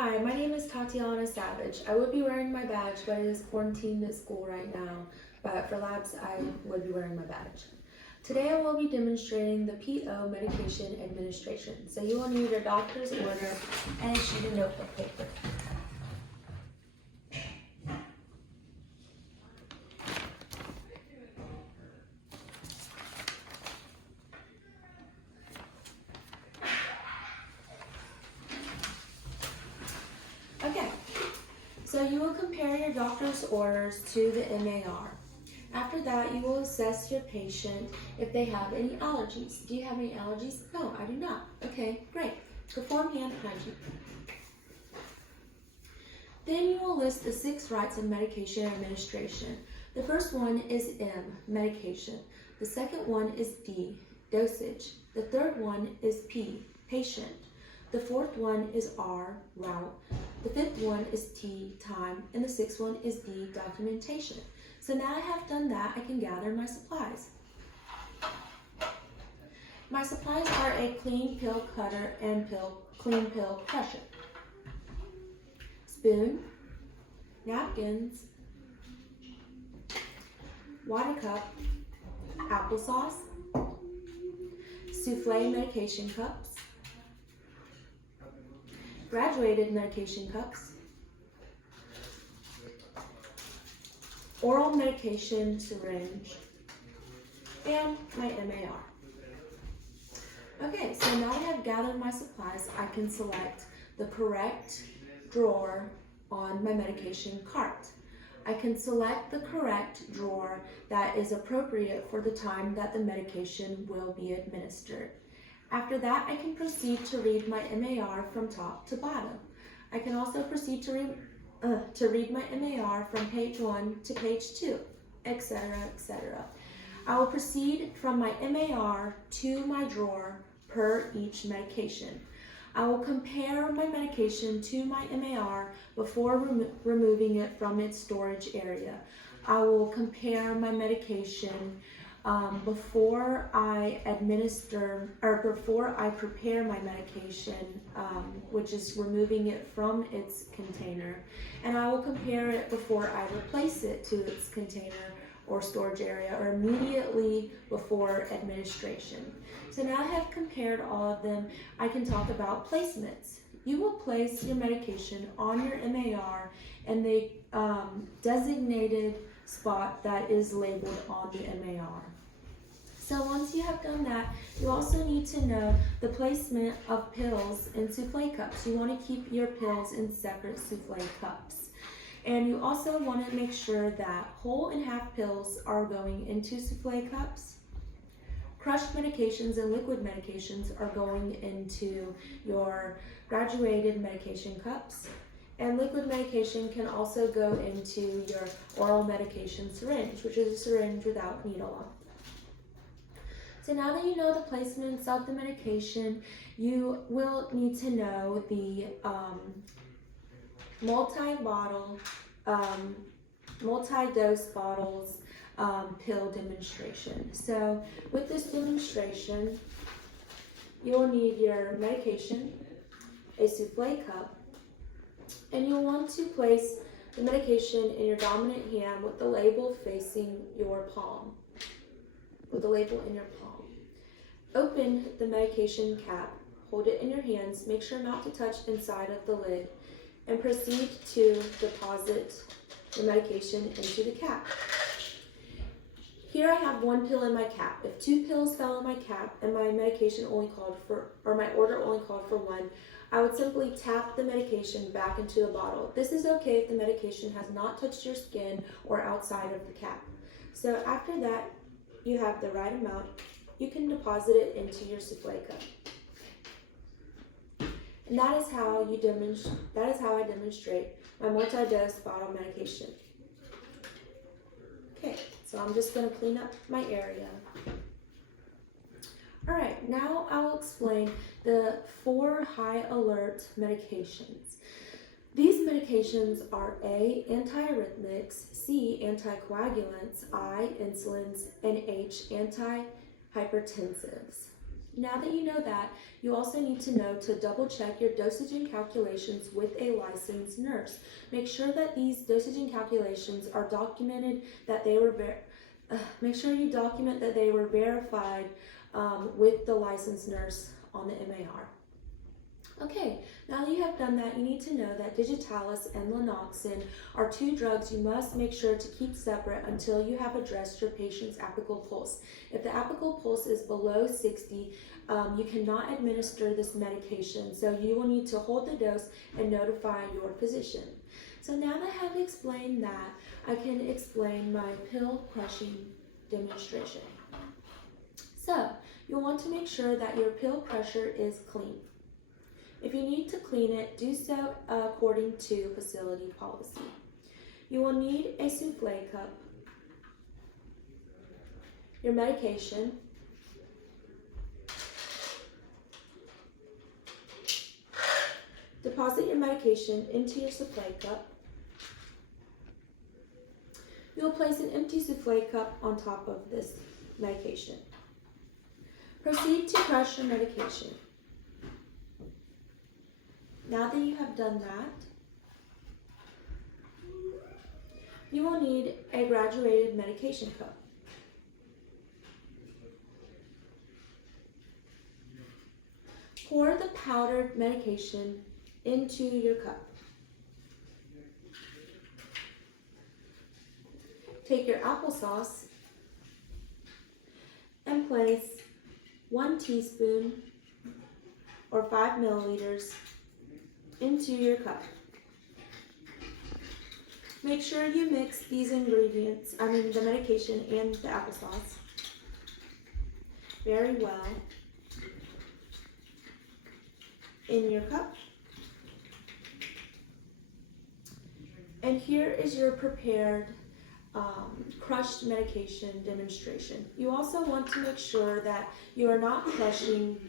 Hi, my name is Tatiana Savage. I would be wearing my badge, but it is quarantined at school right now. But for labs, I would be wearing my badge. Today I will be demonstrating the PO medication administration. So you will need your doctor's order and a sheet of notebook paper. Okay, so you will compare your doctor's orders to the MAR. After that, you will assess your patient if they have any allergies. Do you have any allergies? No, I do not. Okay, great. Perform hand hygiene. Then you will list the 6 rights of medication administration. The first one is M, medication. The second one is D, dosage. The third one is P, patient. The fourth one is R, route. The fifth one is T, time. And the sixth one is D, documentation. So now I have done that, I can gather my supplies. My supplies are a clean pill cutter and clean pill crusher, spoon, napkins, water cup, applesauce, souffle medication cups, graduated medication cups, oral medication syringe, and my MAR. Okay, so now I have gathered my supplies, I can select the correct drawer on my medication cart. I can select the correct drawer that is appropriate for the time that the medication will be administered. After that, I can proceed to read my MAR from top to bottom. I can also proceed to read my MAR from page 1 to page 2, etc., etc. I will proceed from my MAR to my drawer per each medication. I will compare my medication to my MAR before removing it from its storage area. I will compare my medication before I prepare my medication, which is removing it from its container, and I will compare it before I replace it to its container or storage area, or immediately before administration. So now I have compared all of them, I can talk about placements. You will place your medication on your MAR in the designated spot that is labeled on the MAR. So once you have done that, you also need to know the placement of pills in souffle cups. You want to keep your pills in separate souffle cups. And you also want to make sure that whole and half pills are going into souffle cups. Crushed medications and liquid medications are going into your graduated medication cups. And liquid medication can also go into your oral medication syringe, which is a syringe without needle on. So now that you know the placements of the medication, you will need to know the multi-dose bottles pill demonstration. So with this demonstration, you'll need your medication, a souffle cup, and you'll want to place the medication in your dominant hand with the label facing your palm, with the label in your palm. Open the medication cap, hold it in your hands, make sure not to touch inside of the lid, and proceed to deposit the medication into the cap. Here I have 1 pill in my cap. If 2 pills fell in my cap and my medication only called for, or my order only called for 1, I would simply tap the medication back into the bottle. This is okay if the medication has not touched your skin or outside of the cap. So after that, you have the right amount. You can deposit it into your souffle cup. And that is how I demonstrate my multi-dose bottle medication. Okay, so I'm just going to clean up my area. Alright, now I will explain the 4 high alert medications. These medications are A, antiarrhythmics, C, anticoagulants, I, insulins, and H, antihypertensives. Now that you know that, you also need to know to double check your dosage and calculations with a licensed nurse. Make sure that these dosage and calculations are documented, that they were make sure you document that they were verified with the licensed nurse on the MAR. Okay, now that you have done that, you need to know that digitalis and lanoxin are two drugs you must make sure to keep separate until you have addressed your patient's apical pulse. If the apical pulse is below 60, you cannot administer this medication, so you will need to hold the dose and notify your physician. So now that I have explained that, I can explain my pill crushing demonstration. So, you'll want to make sure that your pill crusher is clean. If you need to clean it, do so according to facility policy. You will need a souffle cup, your medication, deposit your medication into your souffle cup. You will place an empty souffle cup on top of this medication. Proceed to crush your medication. Now that you have done that, you will need a graduated medication cup. Pour the powdered medication into your cup. Take your applesauce and place 1 teaspoon or 5 milliliters into your cup. Make sure you mix these ingredients, the medication and the applesauce, very well in your cup. And here is your prepared crushed medication demonstration. You also want to make sure that you are not crushing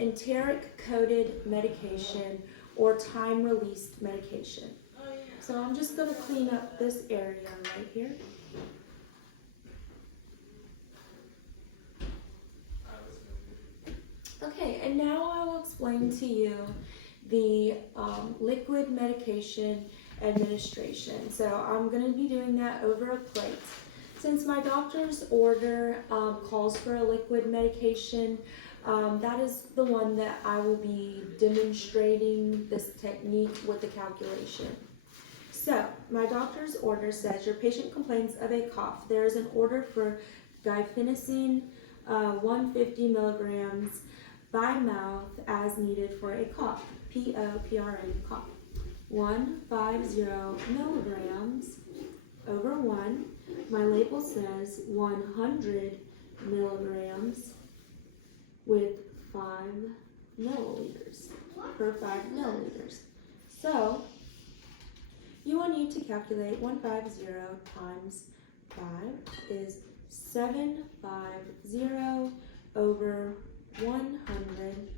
enteric-coated medication or time-released medication. So I'm just going to clean up this area right here. Okay, and now I will explain to you the liquid medication administration. So I'm going to be doing that over a plate. Since my doctor's order calls for a liquid medication, that is the one that I will be demonstrating this technique with the calculation. So, my doctor's order says your patient complains of a cough. There is an order for guaifenesin 150 milligrams by mouth as needed for a cough, POPRN cough. 150 milligrams over 1. My label says 100 milligrams with 5 milliliters per 5 milliliters. So, you will need to calculate 150 times 5 is 750 over 100,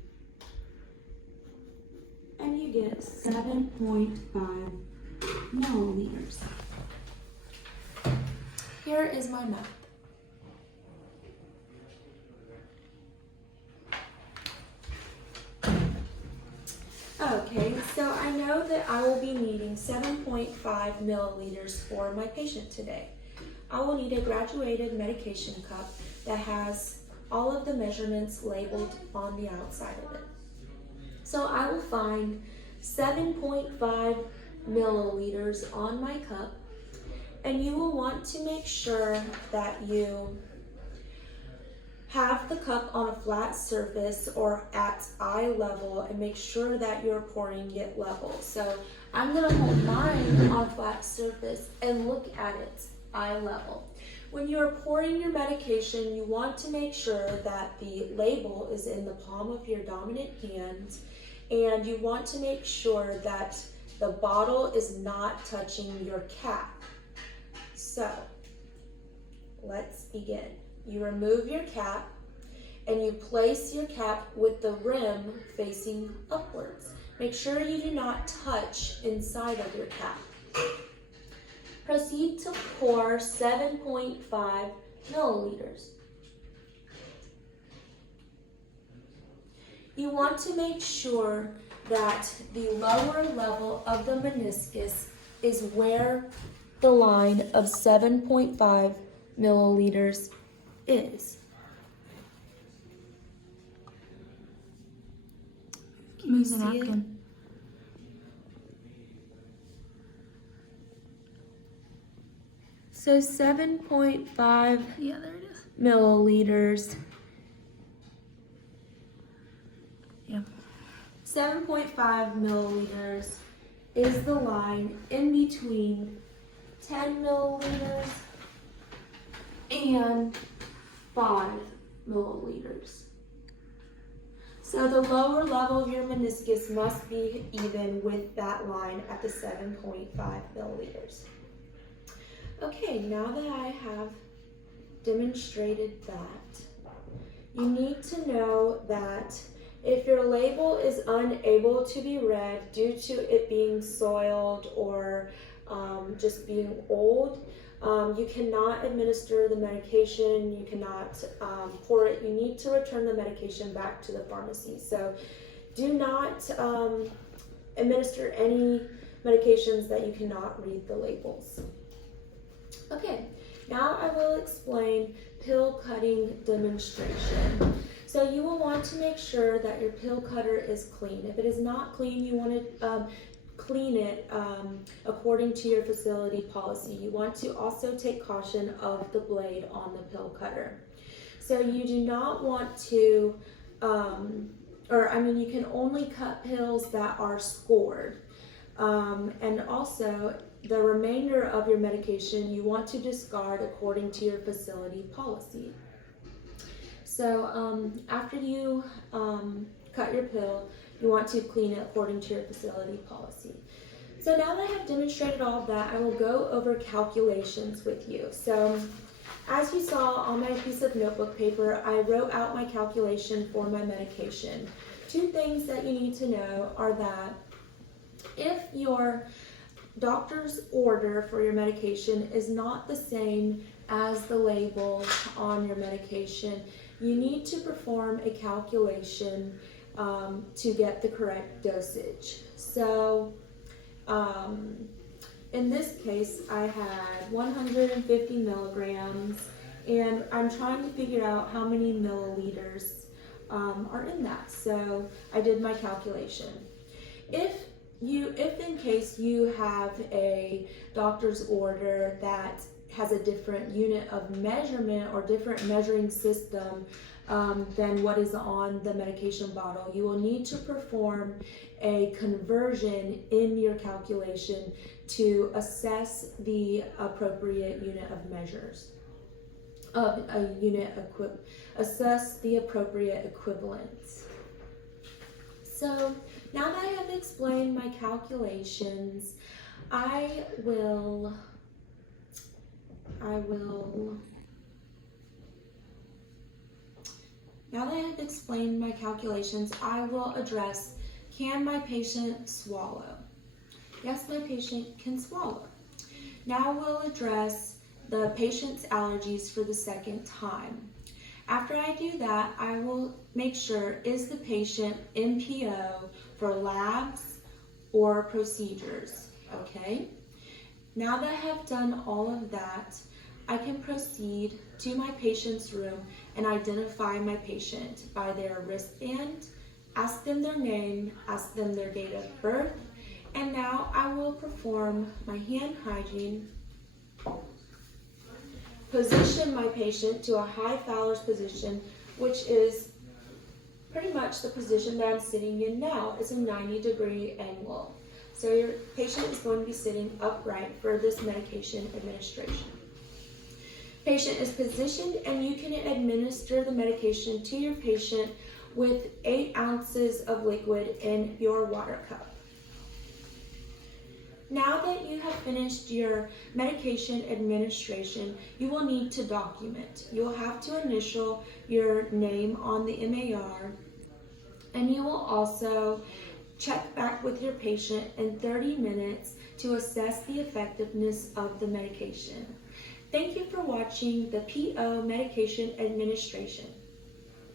and you get 7.5 milliliters. Here is my math. Okay, so I know that I will be needing 7.5 milliliters for my patient today. I will need a graduated medication cup that has all of the measurements labeled on the outside of it. So I will find 7.5 milliliters on my cup, and you will want to make sure that you have the cup on a flat surface or at eye level, and make sure that you're pouring it level. So I'm going to hold mine on a flat surface and look at it eye level. When you're pouring your medication, you want to make sure that the label is in the palm of your dominant hand, and you want to make sure that the bottle is not touching your cap. So let's begin. You remove your cap and you place your cap with the rim facing upwards. Make sure you do not touch inside of your cap. Proceed to pour 7.5 milliliters. you want to make sure that the lower level of the meniscus is where the line of 7.5 milliliters is. Move the napkin. So 7.5 Yeah, there it is. milliliters. Yeah. 7.5 milliliters is the line in between 10 milliliters and 5 milliliters. So the lower level of your meniscus must be even with that line at the 7.5 milliliters. Okay, now that I have demonstrated that, you need to know that if your label is unable to be read due to it being soiled or just being old, you cannot administer the medication, you cannot pour it. You need to return the medication back to the pharmacy. So do not administer any medications that you cannot read the labels. Okay, now I will explain pill cutting demonstration. So you will want to make sure that your pill cutter is clean. If it is not clean, you want to clean it according to your facility policy. You want to also take caution of the blade on the pill cutter. So you do not want to, you can only cut pills that are scored. And also, the remainder of your medication you want to discard according to your facility policy. So after you cut your pill, you want to clean it according to your facility policy. So now that I have demonstrated all of that, I will go over calculations with you. So as you saw on my piece of notebook paper, I wrote out my calculation for my medication. Two things that you need to know are that if your doctor's order for your medication is not the same as the label on your medication, you need to perform a calculation to get the correct dosage. So in this case, I had 150 milligrams, and I'm trying to figure out how many milliliters are in that. So I did my calculation. If in case you have a doctor's order that has a different unit of measurement or different measuring system than what is on the medication bottle, you will need to perform a conversion in your calculation to assess the appropriate unit of measures of a assess the appropriate equivalence. So now that I have explained my calculations, I will address, can my patient swallow? Yes, my patient can swallow. Now we'll address the patient's allergies for the second time. After I do that, I will make sure, is the patient NPO for labs or procedures, okay? Now that I have done all of that, I can proceed to my patient's room and identify my patient by their wristband, ask them their name, ask them their date of birth, and now I will perform my hand hygiene, position my patient to a high Fowler's position, which is pretty much the position that I'm sitting in now. It's a 90-degree angle. So your patient is going to be sitting upright for this medication administration. Patient is positioned, and you can administer the medication to your patient with 8 ounces of liquid in your water cup. Now that you have finished your medication administration, you will need to document. You'll have to initial your name on the MAR, and you will also check back with your patient in 30 minutes to assess the effectiveness of the medication. Thank you for watching the PO medication administration.